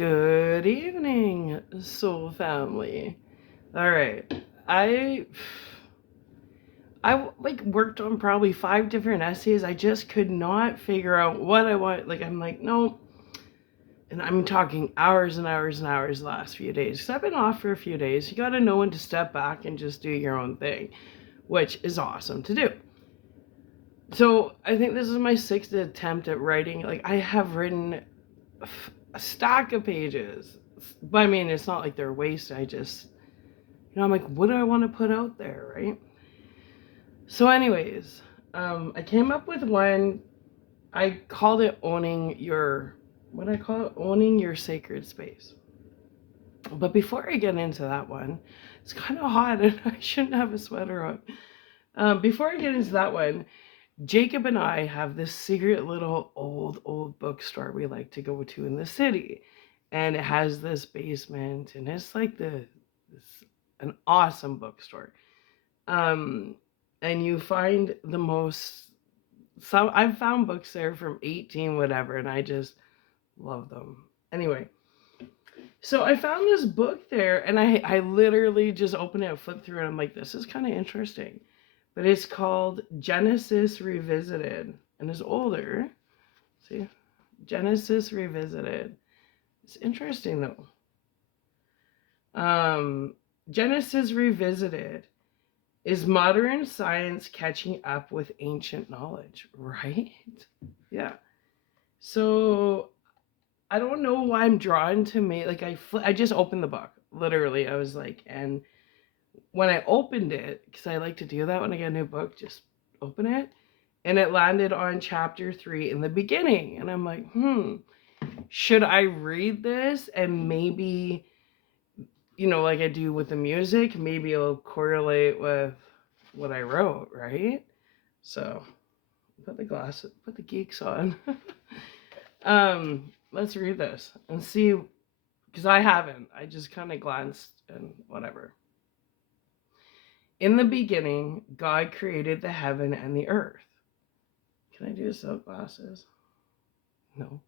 Good evening, soul family. All right. I I worked on probably 5 different essays. I just could not figure out what I want. I'm like, no. And I'm talking hours and hours and hours the last few days. Because I've been off for a few days. You got to know when to step back and just do your own thing, which is awesome to do. So I think this is my 6th attempt at writing. I have written a stack of pages. But I mean, it's not like they're wasted. I'm like, what do I want to put out there, right? So, anyways, I came up with one. I called it owning your, what I call it, owning your sacred space. But before I get into that one, it's kind of hot and I shouldn't have a sweater on. Before I get into that one, Jacob and I have this secret little old bookstore we like to go to in the city. And it has this basement and it's like an awesome bookstore. And you find I've found books there from 18 whatever, and I just love them. Anyway, so I found this book there, and I literally just opened it, flipped through it, and I'm like, this is kind of interesting. But it's called Genesis Revisited, and it's older. See? Genesis Revisited. It's interesting though. Genesis Revisited. Is modern science catching up with ancient knowledge, right? Yeah. So I don't know why I'm drawn to I just opened the book. Literally, I was like, and when I opened it, because I like to do that when I get a new book, just open it. And it landed on chapter 3 in the beginning. And I'm like, should I read this and maybe, like I do with the music, maybe it'll correlate with what I wrote, right? So put the geeks on. Let's read this and see, because I haven't. I just kind of glanced and whatever. In the beginning, God created the heaven and the earth. Can I do without glasses? No.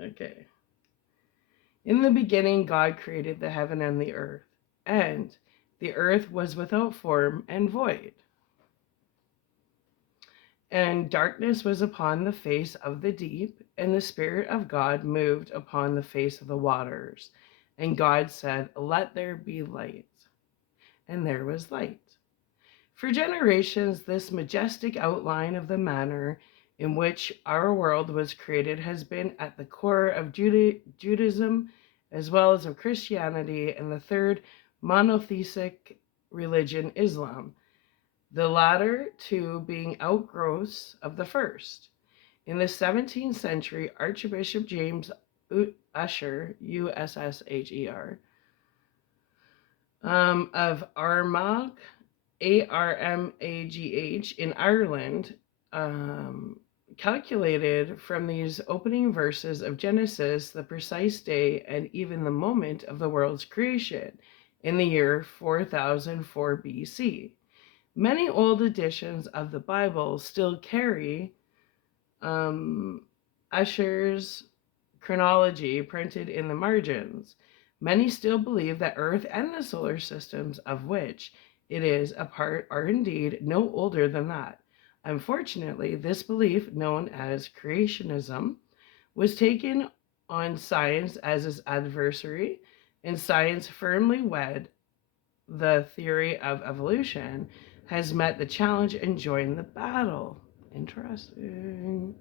Okay. In the beginning, God created the heaven and the earth was without form and void. And darkness was upon the face of the deep, and the Spirit of God moved upon the face of the waters. And God said, let there be light. And there was light. For generations, this majestic outline of the manner in which our world was created has been at the core of Judaism, as well as of Christianity and the third monotheistic religion, Islam, the latter two being outgrowths of the first. In the 17th century, Archbishop James Ussher, Ussher, of Armagh, Armagh, in Ireland, calculated from these opening verses of Genesis the precise day and even the moment of the world's creation in the year 4004 BC. Many old editions of the Bible still carry Ussher's chronology printed in the margins. Many still believe that Earth and the solar systems of which it is a part are indeed no older than that. Unfortunately, this belief, known as creationism, was taken on science as its adversary, and science firmly wed the theory of evolution has met the challenge and joined the battle. Interesting.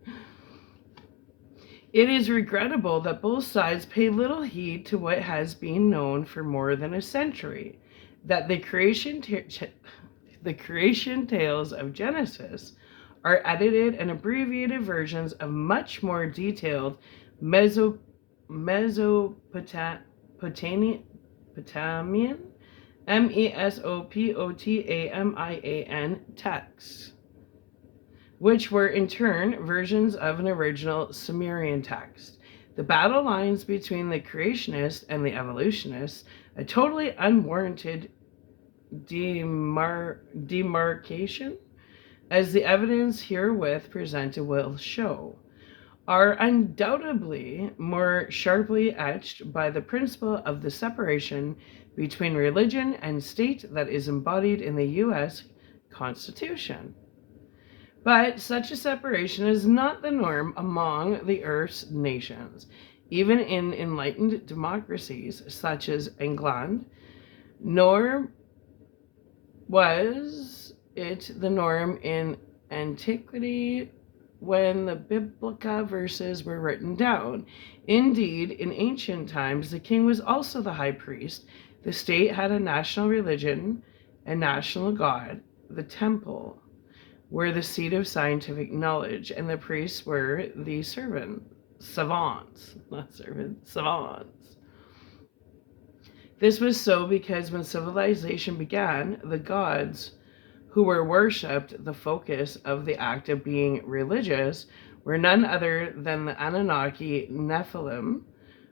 It is regrettable that both sides pay little heed to what has been known for more than a century, that the creation tales of Genesis are edited and abbreviated versions of much more detailed Mesopotamian Mesopotamian texts, which were in turn versions of an original Sumerian text. The battle lines between the creationists and the evolutionists, a totally unwarranted demarcation, as the evidence herewith presented will show, are undoubtedly more sharply etched by the principle of the separation between religion and state that is embodied in the U.S. Constitution. But such a separation is not the norm among the Earth's nations. Even in enlightened democracies such as England, nor was it the norm in antiquity when the Biblical verses were written down. Indeed, in ancient times, the king was also the high priest. The state had a national religion, a national god, the temple were the seat of scientific knowledge, and the priests were the savants, not servants, savants. This was so because when civilization began, the gods who were worshipped, the focus of the act of being religious, were none other than the Anunnaki Nephilim,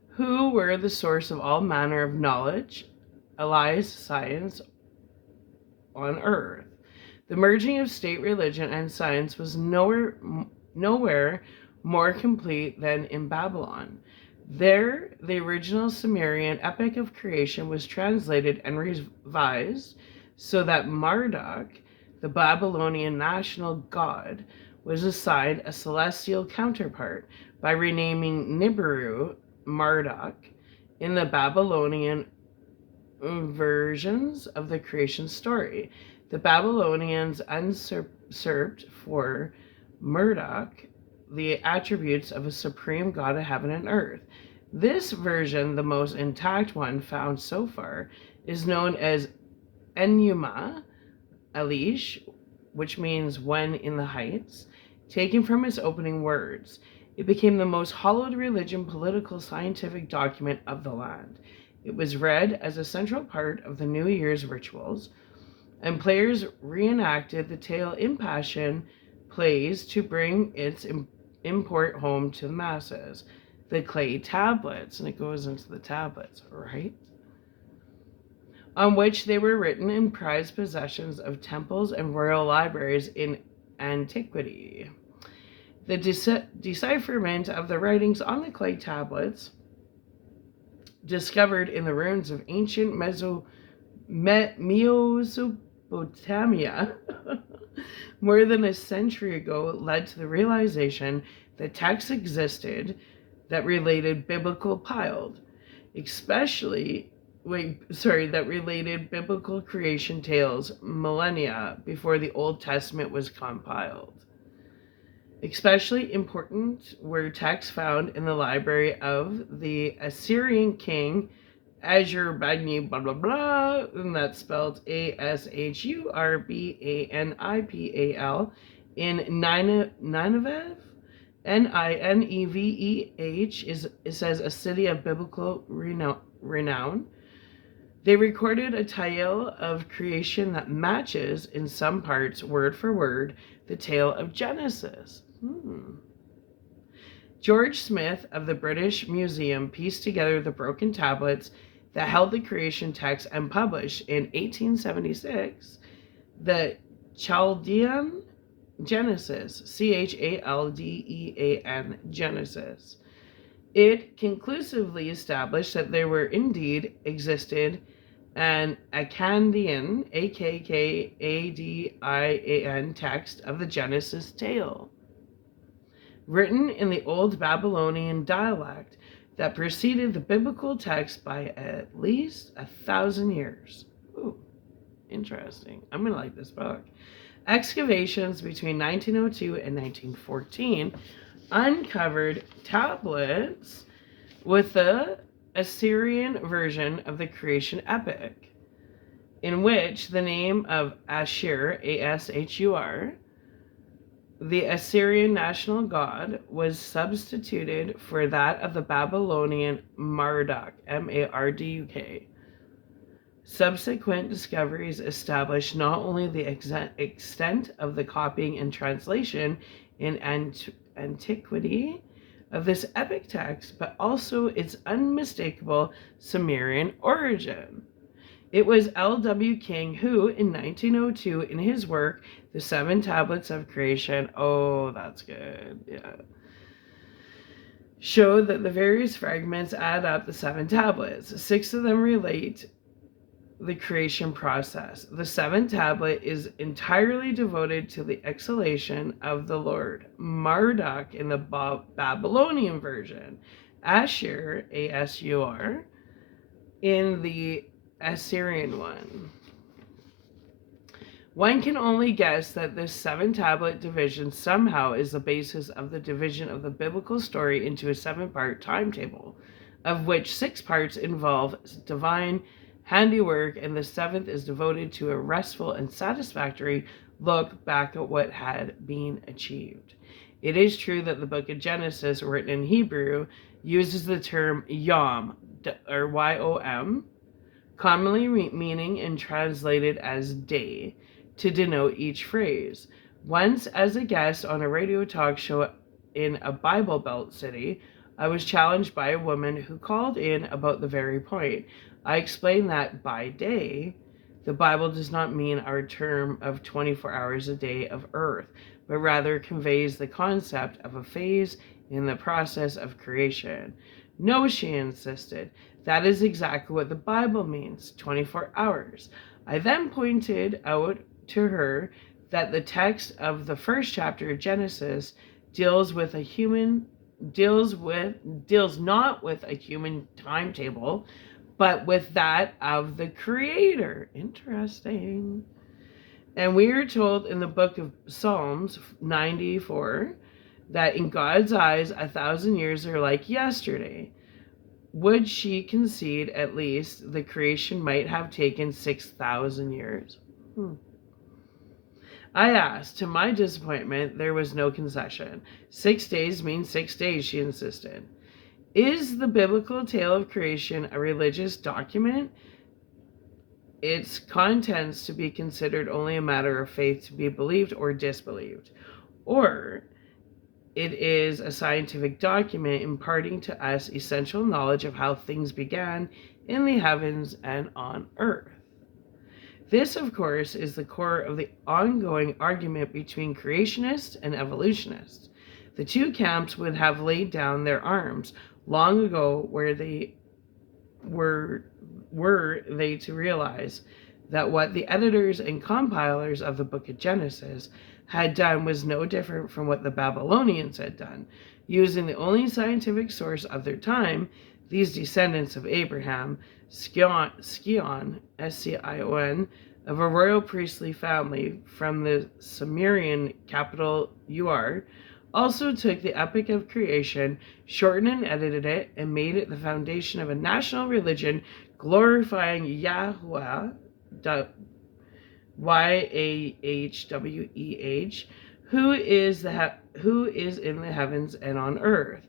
who were the source of all manner of knowledge, allies, science on earth. The merging of state religion and science was nowhere more complete than in Babylon. There, the original Sumerian epic of creation was translated and revised so that Marduk, the Babylonian national god, was assigned a celestial counterpart by renaming Nibiru Marduk in the Babylonian versions of the creation story. The Babylonians usurped for Marduk the attributes of a supreme god of heaven and earth. This version, the most intact one found so far, is known as Enuma Elish, which means when in the heights, taken from its opening words. It became the most hallowed religion, political, scientific document of the land. It was read as a central part of the New Year's rituals, and players reenacted the tale impassioned plays to bring its import home to the masses. The clay tablets, and it goes into the tablets, right? On which they were written in prized possessions of temples and royal libraries in antiquity. The decipherment of the writings on the clay tablets, discovered in the ruins of ancient Mesopotamia more than a century ago, led to the realization that texts existed that related biblical creation tales millennia before the Old Testament was compiled. Especially important were texts found in the library of the Assyrian king Ashurbanipal, blah blah blah, and that's spelled Ashurbanipal, in Nineveh. Nineveh, it says a city of biblical renown. They recorded a tale of creation that matches, in some parts, word for word, the tale of Genesis. George Smith of the British Museum pieced together the broken tablets that held the creation text and published in 1876 the Chaldean Genesis, Chaldean Genesis. It conclusively established that there were indeed existed an Akkadian, Akkadian text of the Genesis tale, written in the Old Babylonian dialect that preceded the biblical text by at least 1,000 years. Ooh, interesting. I'm going to like this book. Excavations between 1902 and 1914 uncovered tablets with the Assyrian version of the creation epic, in which the name of Ashur, Ashur, the Assyrian national god, was substituted for that of the Babylonian Marduk, Marduk. Subsequent discoveries established not only the extent of the copying and translation in antiquity of this epic text, but also its unmistakable Sumerian origin. It was L.W. King who, in 1902, in his work, The Seven Tablets of Creation, oh, that's good, yeah, show that the various fragments add up the 7 tablets. 6 of them relate the creation process. The 7th tablet is entirely devoted to the exaltation of the Lord. Marduk in the Babylonian version, Ashur, A-S-U-R, in the Assyrian one. One can only guess that this 7-tablet division somehow is the basis of the division of the biblical story into a 7-part timetable, of which 6 parts involve divine handiwork, and the 7th is devoted to a restful and satisfactory look back at what had been achieved. It is true that the book of Genesis, written in Hebrew, uses the term Yom, or Y-O-M, commonly meaning and translated as day, to denote each phrase. Once, as a guest on a radio talk show in a Bible Belt city, I was challenged by a woman who called in about the very point. I explained that by day, the Bible does not mean our term of 24 hours a day of earth, but rather conveys the concept of a phase in the process of creation. No, she insisted. That is exactly what the Bible means, 24 hours. I then pointed out to her that the text of the first chapter of Genesis deals not with a human timetable, but with that of the Creator. Interesting. And we are told in the book of Psalms 94 that in God's eyes 1,000 years are like yesterday. Would she concede at least the creation might have taken 6,000 years? I asked. To my disappointment, there was no concession. 6 days means 6 days, she insisted. Is the biblical tale of creation a religious document? Its contents to be considered only a matter of faith to be believed or disbelieved? Or it is a scientific document imparting to us essential knowledge of how things began in the heavens and on earth? This, of course, is the core of the ongoing argument between creationists and evolutionists. The two camps would have laid down their arms long ago were they to realize that what the editors and compilers of the book of Genesis had done was no different from what the Babylonians had done. Using the only scientific source of their time, these descendants of Abraham, Scion, S-C-I-O-N, of a royal priestly family from the Sumerian capital Ur, also took the epic of creation, shortened and edited it, and made it the foundation of a national religion glorifying Yahweh, Y-A-H-W-E-H, who is in the heavens and on earth.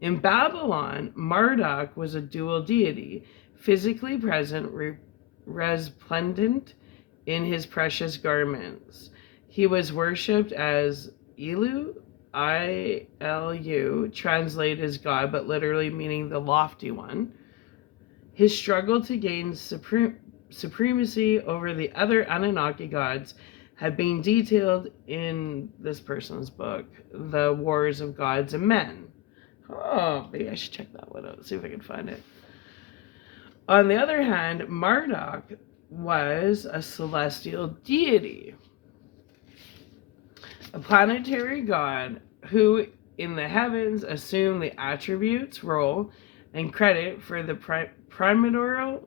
In Babylon, Marduk was a dual deity, physically present, resplendent in his precious garments. He was worshipped as Ilu, I-L-U, translated as God, but literally meaning the lofty one. His struggle to gain supremacy over the other Anunnaki gods had been detailed in this person's book, The Wars of Gods and Men. Oh, maybe I should check that one out, see if I can find it. On the other hand, Marduk was a celestial deity, a planetary god who in the heavens assumed the attributes, role, and credit for the primordial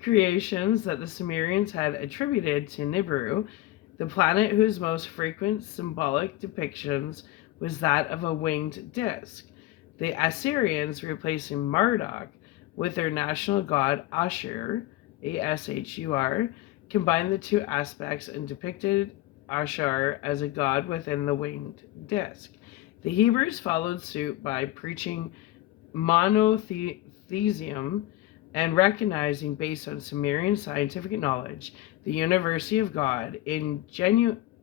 creations that the Sumerians had attributed to Nibiru, the planet whose most frequent symbolic depictions was that of a winged disk. The Assyrians, replacing Marduk with their national god Ashur, A-S-H-U-R, combined the two aspects and depicted Ashur as a god within the winged disk. The Hebrews followed suit by preaching monotheism and recognizing, based on Sumerian scientific knowledge, the universality of God,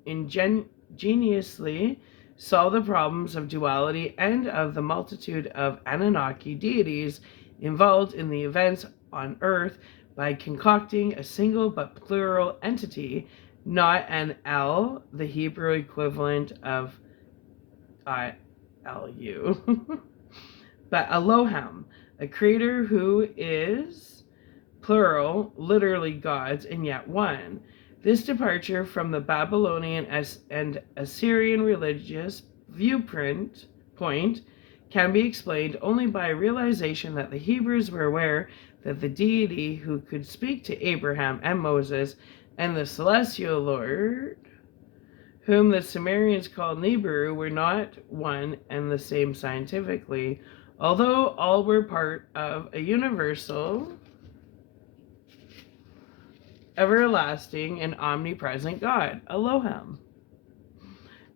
ingeniously solve the problems of duality and of the multitude of Anunnaki deities involved in the events on Earth by concocting a single but plural entity, not an El, the Hebrew equivalent of L-U. But Elohim, a creator who is plural, literally gods, and yet one. This departure from the Babylonian and Assyrian religious viewpoint can be explained only by a realization that the Hebrews were aware that the deity who could speak to Abraham and Moses and the celestial Lord, whom the Sumerians called Nibiru, were not one and the same scientifically, although all were part of a universal, everlasting, and omnipresent God, Elohim.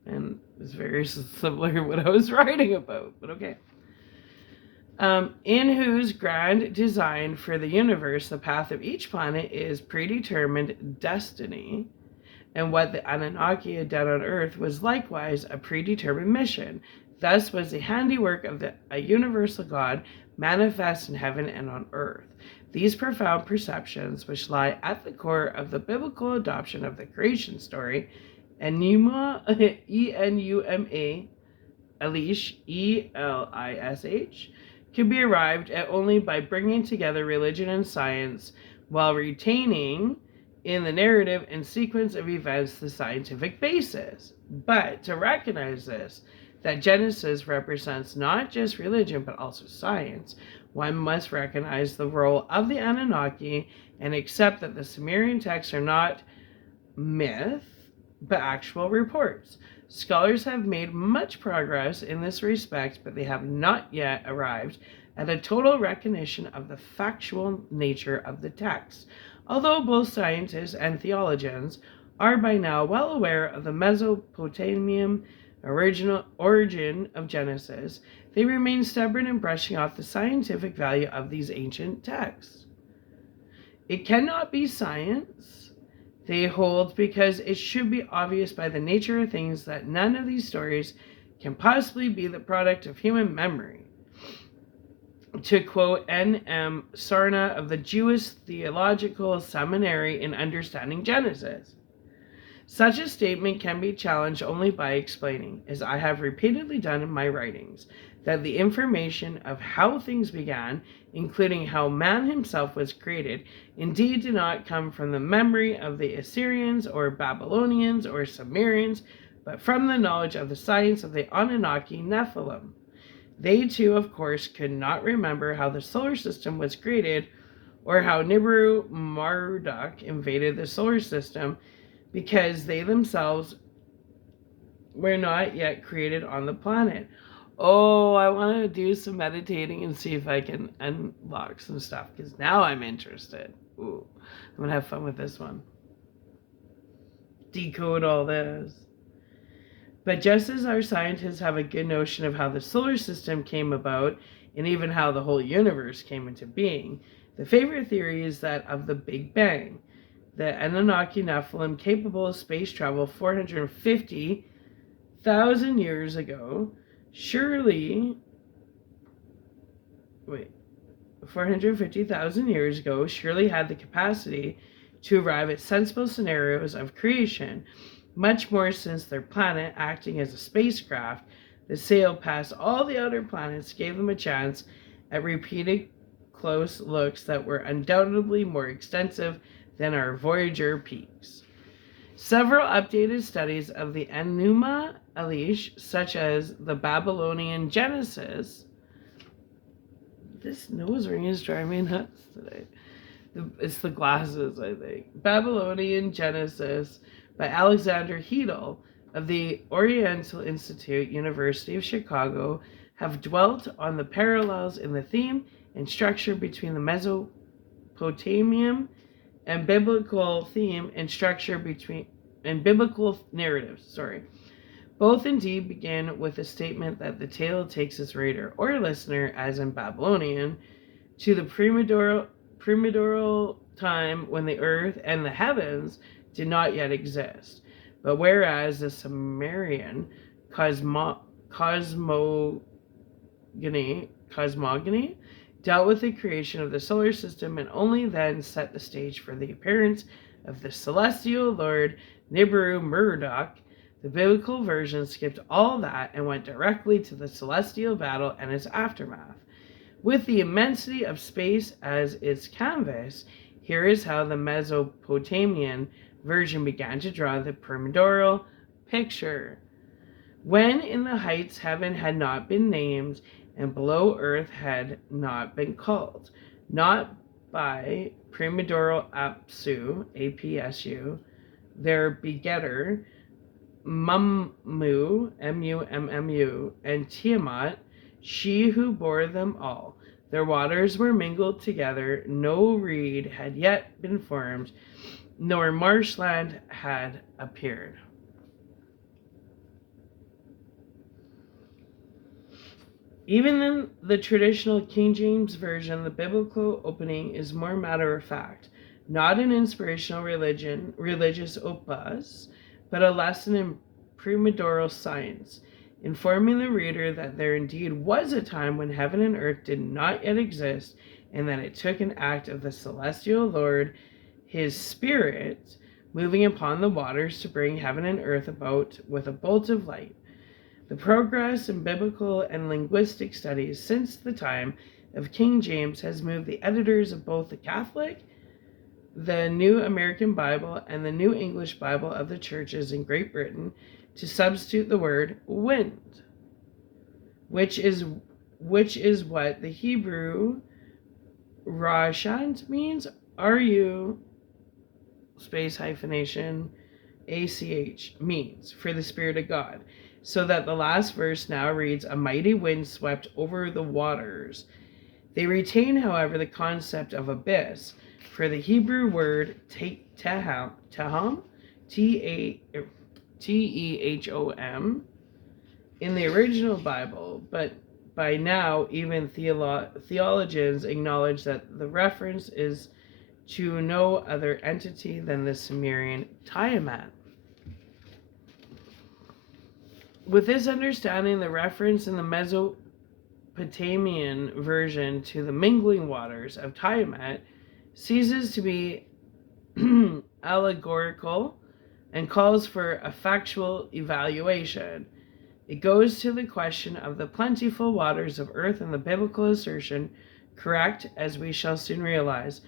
And it's very similar to what I was writing about, but okay. In whose grand design for the universe, the path of each planet is predetermined destiny, and what the Anunnaki had done on Earth was likewise a predetermined mission. Thus was the handiwork of a universal God manifest in heaven and on earth. These profound perceptions, which lie at the core of the biblical adoption of the creation story, Enuma, E-N-U-M-A, Elish, E-L-I-S-H, can be arrived at only by bringing together religion and science while retaining in the narrative and sequence of events the scientific basis. But to recognize this, that Genesis represents not just religion but also science, one must recognize the role of the Anunnaki and accept that the Sumerian texts are not myth but actual reports. Scholars have made much progress in this respect, but they have not yet arrived at a total recognition of the factual nature of the text. Although both scientists and theologians are by now well aware of the Mesopotamian origin of Genesis, they remain stubborn in brushing off the scientific value of these ancient texts. It cannot be science, they hold, because it should be obvious by the nature of things that none of these stories can possibly be the product of human memory. To quote N.M. Sarna of the Jewish Theological Seminary in Understanding Genesis, such a statement can be challenged only by explaining, as I have repeatedly done in my writings, that the information of how things began, including how man himself was created, indeed did not come from the memory of the Assyrians or Babylonians or Sumerians, but from the knowledge of the science of the Anunnaki Nephilim. They too, of course, could not remember how the solar system was created or how Nibiru Marduk invaded the solar system, because they themselves were not yet created on the planet. Oh, I want to do some meditating and see if I can unlock some stuff, because now I'm interested. Ooh, I'm going to have fun with this one. Decode all this. But just as our scientists have a good notion of how the solar system came about, and even how the whole universe came into being, the favorite theory is that of the Big Bang. The Anunnaki Nephilim, capable of space travel 450,000 years ago, 450,000 years ago, surely had the capacity to arrive at sensible scenarios of creation, much more since their planet, acting as a spacecraft that sailed past all the other planets, gave them a chance at repeated close looks that were undoubtedly more extensive than our Voyager peaks. Several updated studies of the Enuma Elish, such as the Babylonian Genesis. This nose ring is driving me nuts today. It's the glasses, I think. Babylonian Genesis by Alexander Hedel of the Oriental Institute, University of Chicago, have dwelt on the parallels in the theme and structure between the Mesopotamian and biblical theme and structure and biblical narratives. Both indeed begin with a statement that the tale takes its reader or listener, as in Babylonian, to the primordial time when the earth and the heavens did not yet exist. But whereas the Sumerian cosmogony dealt with the creation of the solar system and only then set the stage for the appearance of the celestial lord Nibiru Marduk, The biblical version skipped all that and went directly to the celestial battle and its aftermath. With the immensity of space as its canvas, here is how the Mesopotamian version began to draw the primordial picture. When in the heights heaven had not been named, and below earth had not been called, not by primordial Apsu, APSU, their begetter, Mummu, MUMMU, and Tiamat, she who bore them all. Their waters were mingled together, no reed had yet been formed, nor marshland had appeared. Even in the traditional King James Version, the biblical opening is more matter-of-fact, not an inspirational religious opus, but a lesson in primordial science, informing the reader that there indeed was a time when heaven and earth did not yet exist, and that it took an act of the celestial Lord, his Spirit, moving upon the waters to bring heaven and earth about with a bolt of light. The progress in biblical and linguistic studies since the time of King James has moved the editors of both the Catholic, the New American Bible, and the New English Bible of the churches in Great Britain to substitute the word wind, which is what the Hebrew Rashant means, R-U space hyphenation ACH means, for the Spirit of God. So that the last verse now reads, a mighty wind swept over the waters. They retain, however, the concept of abyss, for the Hebrew word teham, Tehom, in the original Bible, but by now even theologians acknowledge that the reference is to no other entity than the Sumerian Tiamat. With this understanding, the reference in the Mesopotamian version to the mingling waters of Tiamat ceases to be allegorical and calls for a factual evaluation. It goes to the question of the plentiful waters of earth and the biblical assertion, correct as we shall soon realize,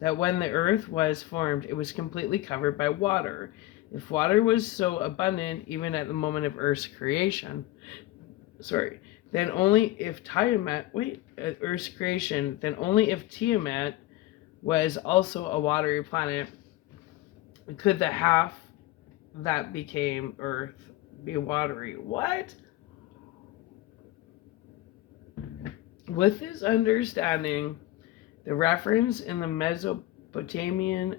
that when the earth was formed, it was completely covered by water. If water was so abundant, even at the moment of Earth's creation, then only if Earth's creation, then only if Tiamat was also a watery planet, could the half that became Earth be watery. What? With this understanding, the reference in the Mesopotamian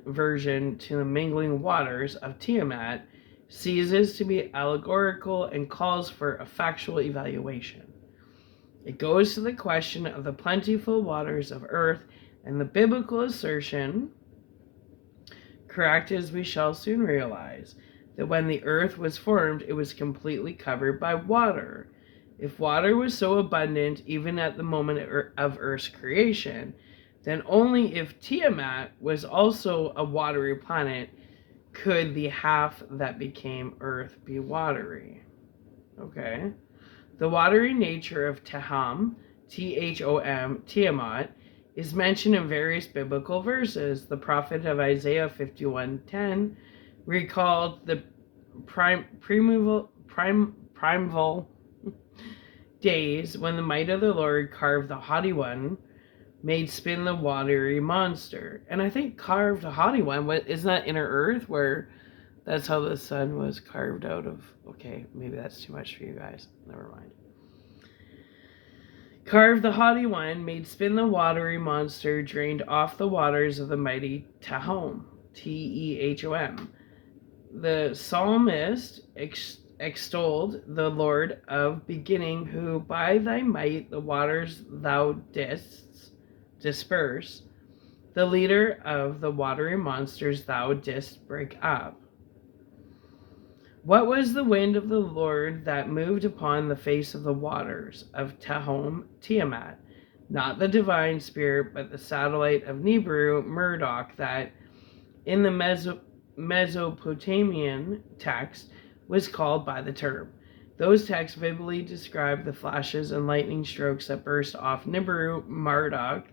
version to the mingling waters of Tiamat ceases to be allegorical and calls for a factual evaluation. It goes to the question of the plentiful waters of earth and the biblical assertion, correct as we shall soon realize, that when the earth was formed, it was completely covered by water. If water was so abundant even at the moment of Earth's creation, then only if Tiamat was also a watery planet could the half that became Earth be watery. Okay? The watery nature of Tehom, Thom, Tiamat, is mentioned in various biblical verses. The prophet of Isaiah 51:10 recalled the primeval days when the might of the Lord carved the haughty one, made spin the watery monster. And I think carved a haughty one, isn't that inner earth where that's how the sun was carved out of? Okay, maybe that's too much for you guys. Never mind. Carved the haughty one, made spin the watery monster, drained off the waters of the mighty Tehom, Tehom. The psalmist extolled the Lord of beginning, who by thy might the waters thou didst disperse, the leader of the watery monsters thou didst break up. What was the wind of the Lord that moved upon the face of the waters of Tehom, Tiamat? Not the divine spirit, but the satellite of Nibiru, Marduk, that in the Mesopotamian text was called by the term. Those texts vividly describe the flashes and lightning strokes that burst off Nibiru Marduk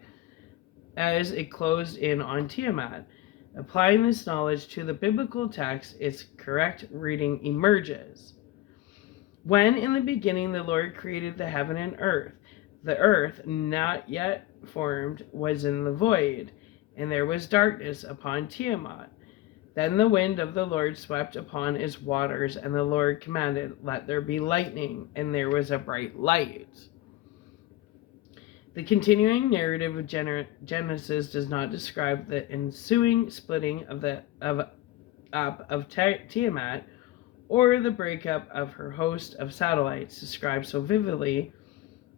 as it closed in on Tiamat. Applying this knowledge to the biblical text, its correct reading emerges. When in the beginning the Lord created the heaven and earth, the earth, not yet formed, was in the void, and there was darkness upon Tiamat. Then the wind of the Lord swept upon its waters, and the Lord commanded, "Let there be lightning," and there was a bright light. The continuing narrative of Genesis does not describe the ensuing splitting of Tiamat or the breakup of her host of satellites described so vividly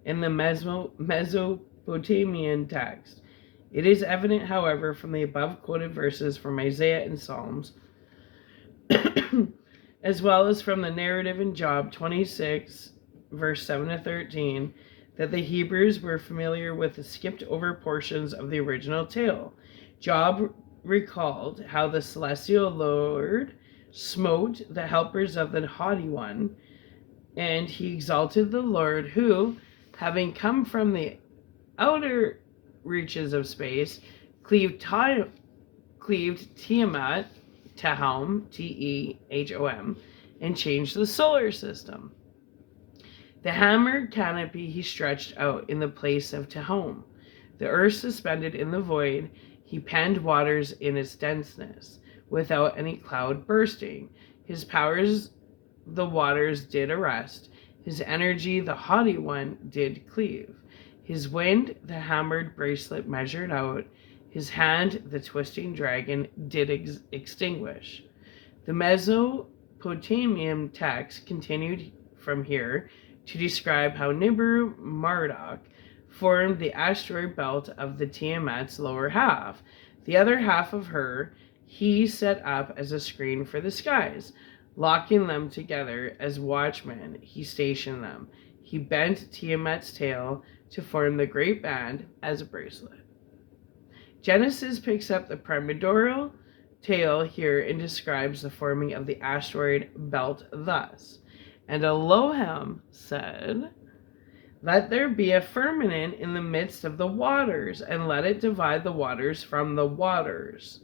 in the Mesopotamian text. It is evident, however, from the above quoted verses from Isaiah and Psalms, as well as from the narrative in Job 26, verse 7 to 13, that the Hebrews were familiar with the skipped over portions of the original tale. Job recalled how the celestial Lord smote the helpers of the haughty one, and he exalted the Lord who, having come from the outer reaches of space, cleaved Tiamat, Tehom, Tehom, and changed the solar system. The hammered canopy he stretched out in the place of Tehom. The earth suspended in the void, he penned waters in its denseness, without any cloud bursting. His powers the waters did arrest, his energy the haughty one did cleave. His wind the hammered bracelet measured out, his hand the twisting dragon did extinguish. The Mesopotamian text continued from here to describe how Nibiru Marduk formed the asteroid belt of the Tiamat's lower half. The other half of her he set up as a screen for the skies. Locking them together as watchmen, he stationed them. He bent Tiamat's tail to form the great band as a bracelet. Genesis picks up the primordial tale here and describes the forming of the asteroid belt thus. And Elohim said, "Let there be a firmament in the midst of the waters, and let it divide the waters from the waters."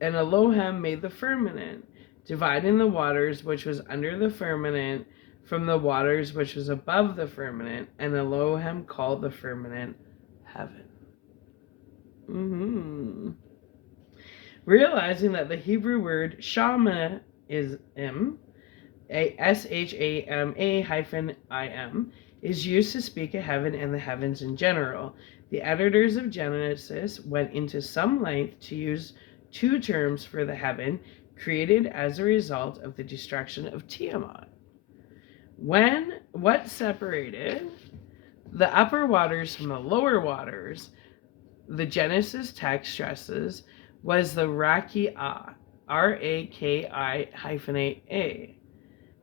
And Elohim made the firmament, dividing the waters which was under the firmament from the waters which was above the firmament, and Elohim called the firmament heaven. Realizing that the Hebrew word shama is Shama-im, is used to speak of heaven and the heavens in general, the editors of Genesis went into some length to use two terms for the heaven created as a result of the destruction of Tiamat. What separated the upper waters from the lower waters, the Genesis text stresses, was the Raki'ah, R-A-K-I-A,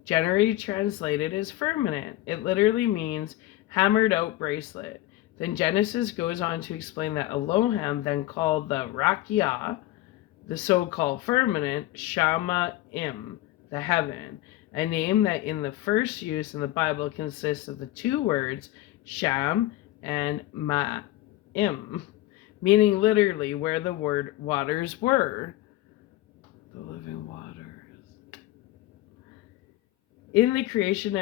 generally translated as firmament. It literally means hammered out bracelet. Then Genesis goes on to explain that Elohim then called the Raki'ah, the so-called firmament, Shama-im, the heaven, a name that in the first use in the Bible consists of the two words Sham and Ma'im, meaning literally where the word waters were, the living waters. In the creation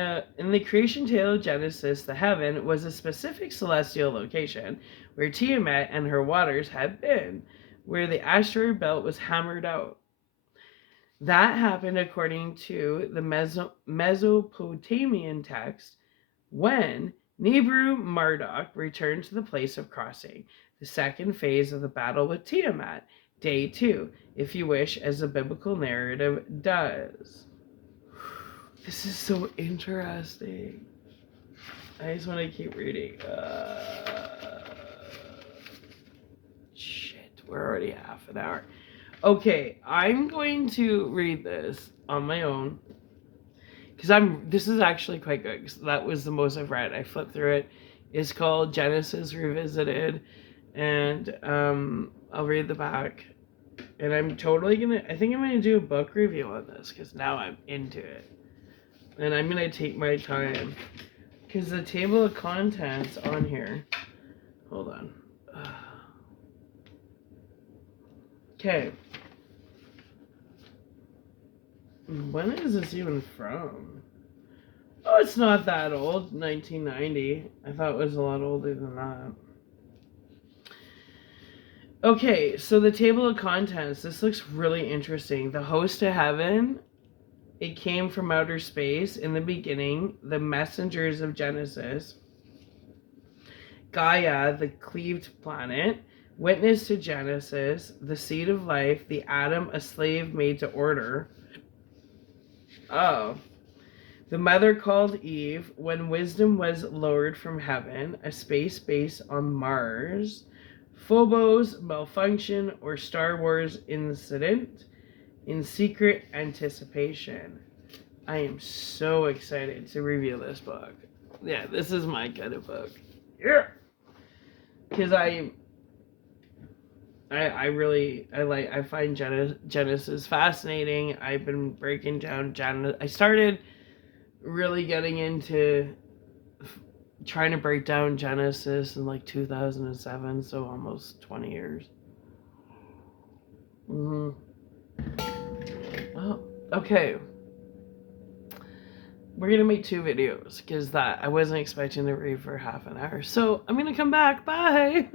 tale of Genesis, the heaven was a specific celestial location where Tiamat and her waters had been, where the asteroid belt was hammered out. That happened according to the Mesopotamian text when Nibiru Marduk returned to the place of crossing, the second phase of the battle with Tiamat, day 2, if you wish, as the biblical narrative does. This is so interesting. I just want to keep reading. Shit, we're already half an hour. Okay, I'm going to read this on my own because this is actually quite good because that was the most I've read. I flipped through it. It's called Genesis Revisited, and I'll read the back. And I'm totally gonna, I think I'm gonna do a book review on this because now I'm into it. And I'm gonna take my time because the table of contents on here, hold on. Okay. When is this even from? Oh, it's not that old. 1990. I thought it was a lot older than that. Okay, so the table of contents. This looks really interesting. The host of heaven. It came from outer space in the beginning. The messengers of Genesis. Gaia, the cleaved planet. Witness to Genesis. The seed of life. The atom, a slave made to order. Oh. The mother called Eve, when wisdom was lowered from heaven, a space base on Mars, Phobos, malfunction, or Star Wars incident, in secret anticipation. I am so excited to review this book. Yeah, this is my kind of book. Yeah. Because I find Genesis fascinating. I've been breaking down Genesis. I started really getting into trying to break down Genesis in like 2007, so almost 20 years. Well, okay. We're gonna make 2 videos because that I wasn't expecting to read for half an hour. So I'm gonna come back. Bye.